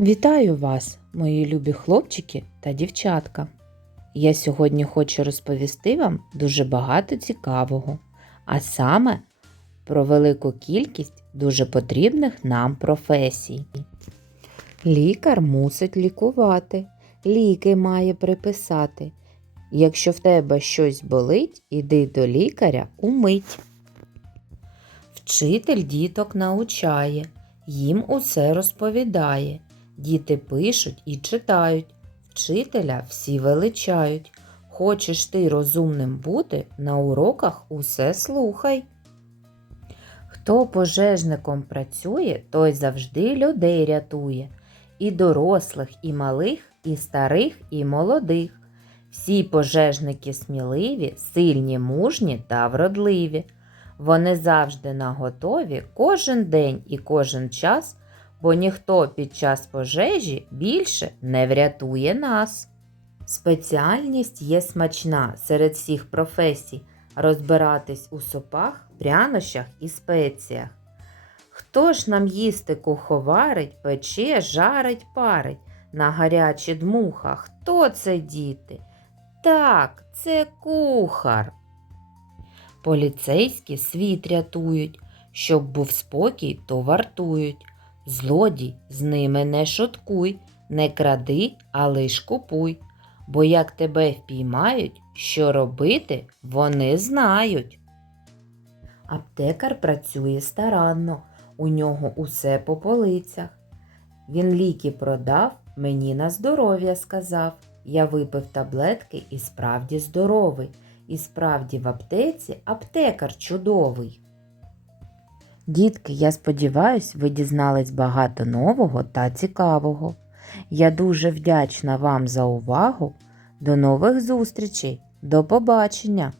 Вітаю вас, мої любі хлопчики та дівчатка. Я сьогодні хочу розповісти вам дуже багато цікавого, а саме про велику кількість дуже потрібних нам професій. Лікар мусить лікувати, ліки має приписати. Якщо в тебе щось болить, іди до лікаря умить. Вчитель діток научає, їм усе розповідає. Діти пишуть і читають, вчителя всі величають. Хочеш ти розумним бути, на уроках усе слухай. Хто пожежником працює, той завжди людей рятує. І дорослих, і малих, і старих, і молодих. Всі пожежники сміливі, сильні, мужні та вродливі. Вони завжди наготові кожен день і кожен час бо ніхто під час пожежі більше не врятує нас. Спеціальність є смачна серед всіх професій розбиратись у супах, прянощах і спеціях. Хто ж нам їсти куховарить, пече, жарить, парить на гарячі дмуха? Хто це діти? Так, це кухар. Поліцейські світ рятують, щоб був спокій, то вартують. Злодій, з ними не шуткуй, не кради, а лиш купуй. Бо як тебе впіймають, що робити, вони знають. Аптекар працює старанно, у нього усе по полицях. Він ліки продав, мені на здоров'я сказав. Я випив таблетки і справді здоровий, і справді в аптеці аптекар чудовий. Дітки, я сподіваюсь, ви дізнались багато нового та цікавого. Я дуже вдячна вам за увагу. До нових зустрічей. До побачення!